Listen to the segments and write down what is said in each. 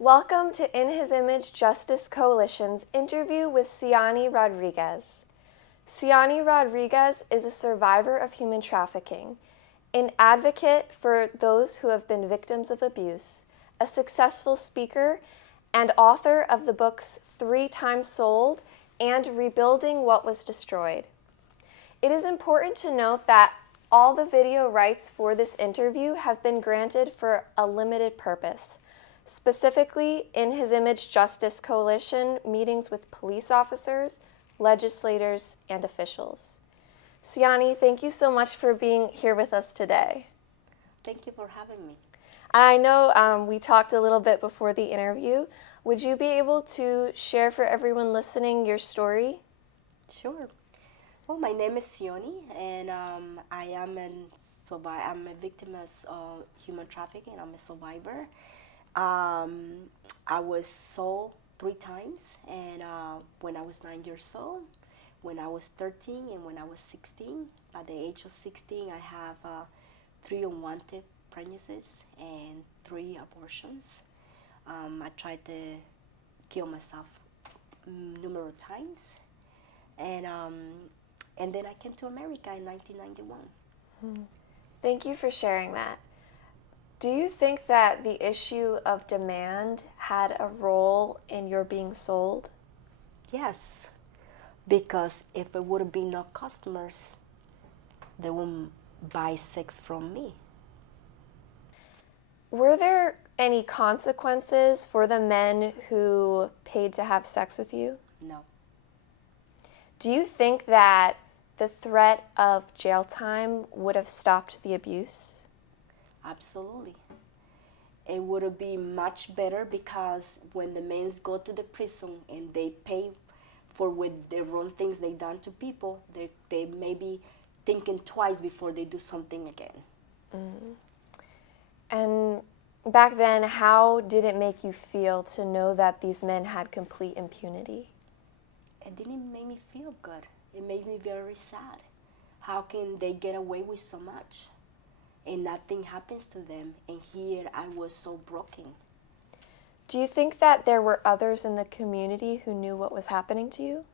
Welcome to In His Image Justice Coalition's interview with Sioni Rodriguez. Sioni Rodriguez is a survivor of human trafficking, an advocate for those who have been victims of abuse, a successful speaker, and author of the books 3 Times Sold and Rebuilding What Was Destroyed. It is important to note that all the video rights for this interview have been granted for a limited purpose. Specifically, In His Image Justice Coalition meetings with police officers, legislators, and officials. Sioni, thank you so much for being here with us today. Thank you for having me. I know we talked a little bit before the interview. Would you be able to share for everyone listening your story? Sure. Well, my name is Sioni, and I am I'm a victim of human trafficking. I'm a survivor. I was sold 3 times, and when I was 9 years old, when I was 13, and when I was 16. At the age of 16, I have 3 unwanted pregnancies and 3 abortions. I tried to kill myself numerous times, and then I came to America in 1991. Thank you for sharing that. Do you think that the issue of demand had a role in your being sold? Yes, because if it would have been no customers, they wouldn't buy sex from me. Were there any consequences for the men who paid to have sex with you? No. Do you think that the threat of jail time would have stopped the abuse? Absolutely. It would have been much better, because when the men go to the prison and they pay for with the wrong things they done to people, they may be thinking twice before they do something again. And back then, how did it make you feel to know that these men had complete impunity? It didn't make me feel good. It made me very sad. How can they get away with so much and nothing happens to them? And here I was so broken. Do you think that there were others in the community who knew what was happening to you?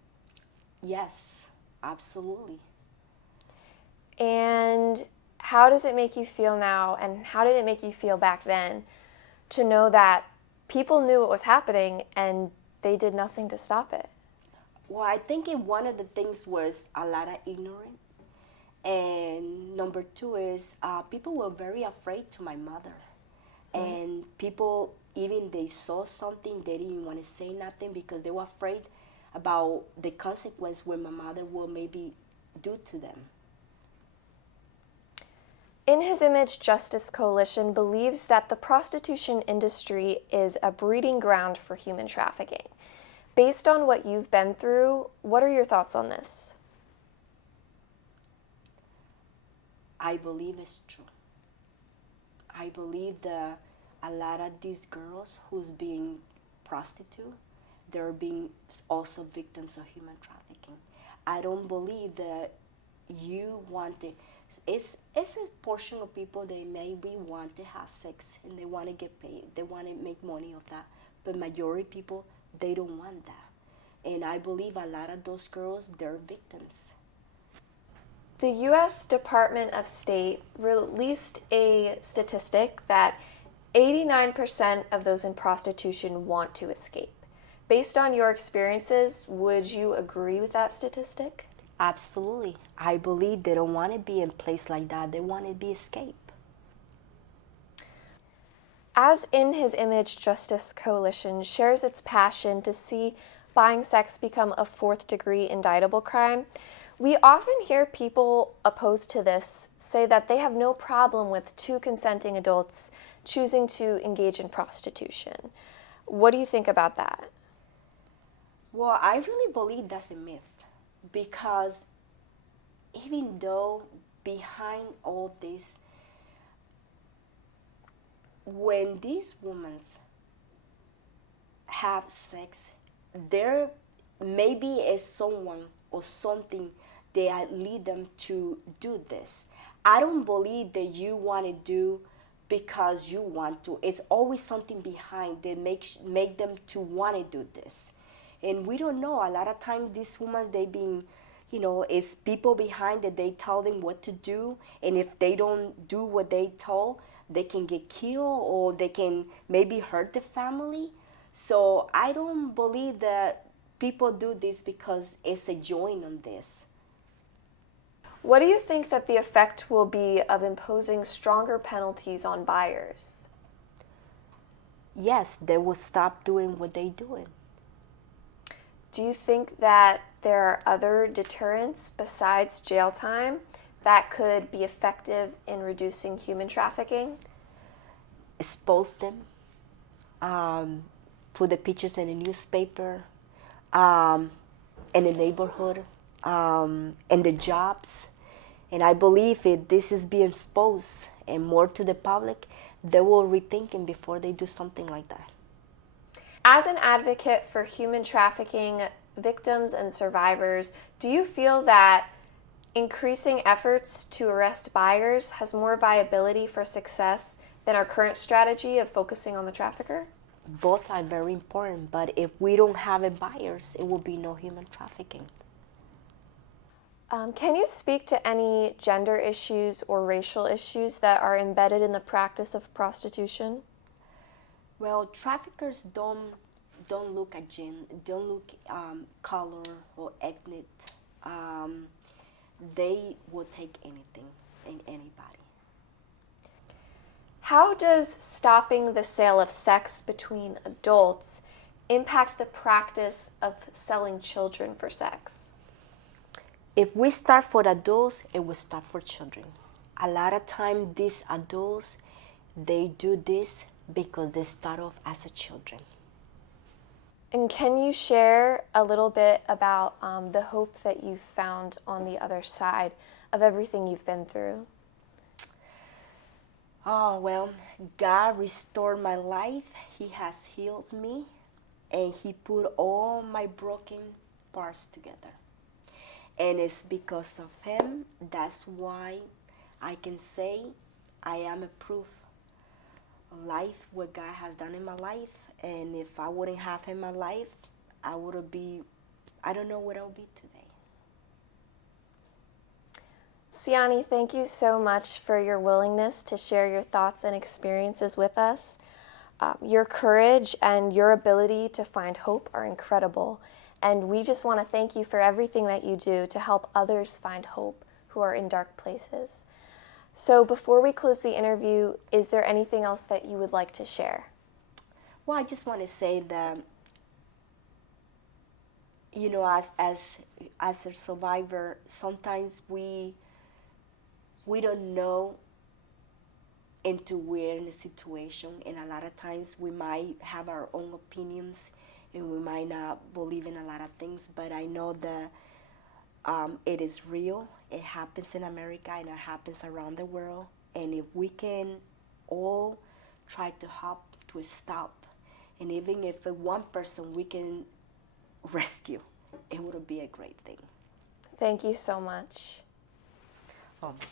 Yes, absolutely. And how does it make you feel now, and how did it make you feel back then to know that people knew what was happening and they did nothing to stop it? Well, I think one of the things was a lot of ignorance. And number 2 is people were very afraid to my mother. And people, even they saw something, they didn't want to say nothing because they were afraid about the consequence when my mother will maybe do to them. In His Image Justice Coalition believes that the prostitution industry is a breeding ground for human trafficking. Based on what you've been through, what are your thoughts on this? I believe it's true. I believe that a lot of these girls who's being prostitute, they're being also victims of human trafficking. I don't believe that you want to. It's a portion of people, they maybe want to have sex and they want to get paid. They want to make money of that. But majority people, they don't want that. And I believe a lot of those girls, they're victims. The U.S. Department of State released a statistic that 89% of those in prostitution want to escape. Based on your experiences, would you agree with that statistic? Absolutely. I believe they don't want to be in a place like that. They want to be escape. As In His Image Justice Coalition shares its passion to see buying sex become a 4th-degree indictable crime, we often hear people opposed to this say that they have no problem with 2 consenting adults choosing to engage in prostitution. What do you think about that? Well, I really believe that's a myth, because even though behind all this, when these women have sex, there maybe is someone or something that lead them to do this. I don't believe that you want to do because you want to. It's always something behind that make them to want to do this. And we don't know. A lot of times these women, they being, it's people behind that they tell them what to do. And if they don't do what they told, they can get killed or they can maybe hurt the family. So I don't believe that people do this because it's a join on this. What do you think that the effect will be of imposing stronger penalties on buyers? Yes, they will stop doing what they're doing. Do you think that there are other deterrents besides jail time that could be effective in reducing human trafficking? Expose them, put the pictures in the newspaper, in the neighborhood, in the jobs. And I believe if this is being exposed and more to the public, they will rethink it before they do something like that. As an advocate for human trafficking victims and survivors, do you feel that increasing efforts to arrest buyers has more viability for success than our current strategy of focusing on the trafficker? Both are very important, but if we don't have a buyers, it will be no human trafficking. Can you speak to any gender issues or racial issues that are embedded in the practice of prostitution? Well, traffickers don't look at don't look color or ethnic. They will take anything and anybody. How does stopping the sale of sex between adults impact the practice of selling children for sex? If we start for adults, it will start for children. A lot of time these adults, they do this because they start off as a children. And can you share a little bit about the hope that you've found on the other side of everything you've been through? Oh, well, God restored my life. He has healed me, and He put all my broken parts together. And it's because of Him, that's why I can say I am a proof of life, what God has done in my life. And if I wouldn't have Him in my life, I don't know what I would be today. Sioni, thank you so much for your willingness to share your thoughts and experiences with us. Your courage and your ability to find hope are incredible. And we just want to thank you for everything that you do to help others find hope who are in dark places. So before we close the interview, is there anything else that you would like to share? Well, I just want to say that, as a survivor, sometimes we don't know into we're in a situation, and a lot of times we might have our own opinions and we might not believe in a lot of things, but I know that it is real. It happens in America and it happens around the world, and if we can all try to help to stop, and even if one person we can rescue, it would be a great thing. Thank you so much. Almost.